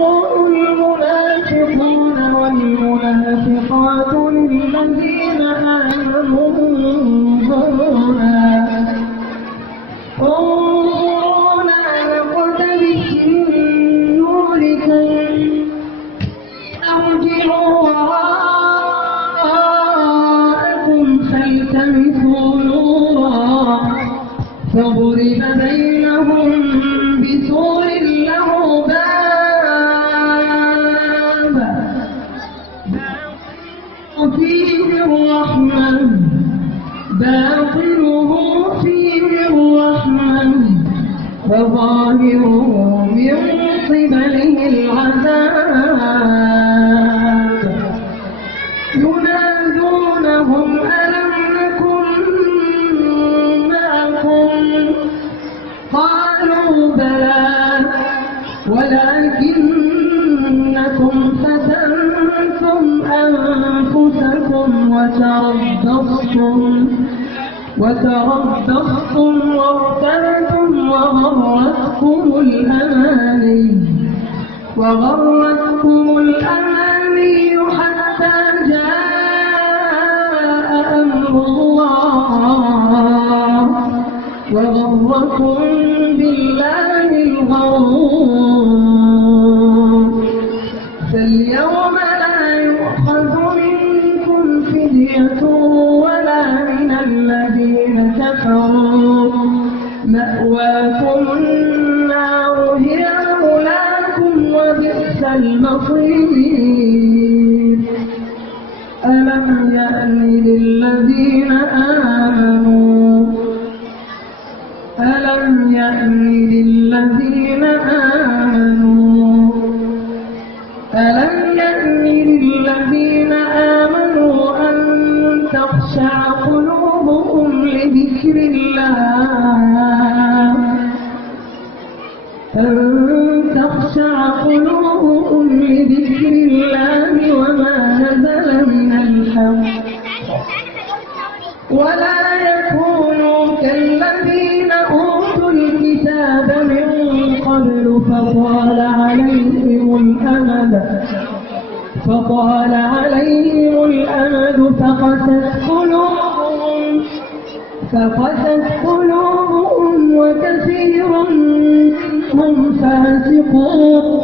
يقول المنافقون والمنافقات للذين آمنوا انظرونا نقتبس من نوركم ارجعوا وراءكم فالتمسوا نورا فضرب بينهم بسور له باب فيه الرحمة باطنه فيه الرحمة وظاهره من قبله العذاب ينادونهم ألم نكن معكم قالوا بلى ولكنكم فتنتم أنفسكم وتربصتم وارتبتم وغرتكم الأماني حتى جاء أمر الله وغركم بالله الغرور فاليوم لا يؤخذ منكم فدية ولا من الذين كفروا مأواكم النار هي مولاكم وبئس المصير ألم يأن للذين آمنوا أن تخشع قلوبهم لذكر الله وما نزل من الحق ولا يكونوا كالذين أوتوا الكتاب من قبل فطال عليهم الأمد فقست قلوبهم وكثير هم فاسقون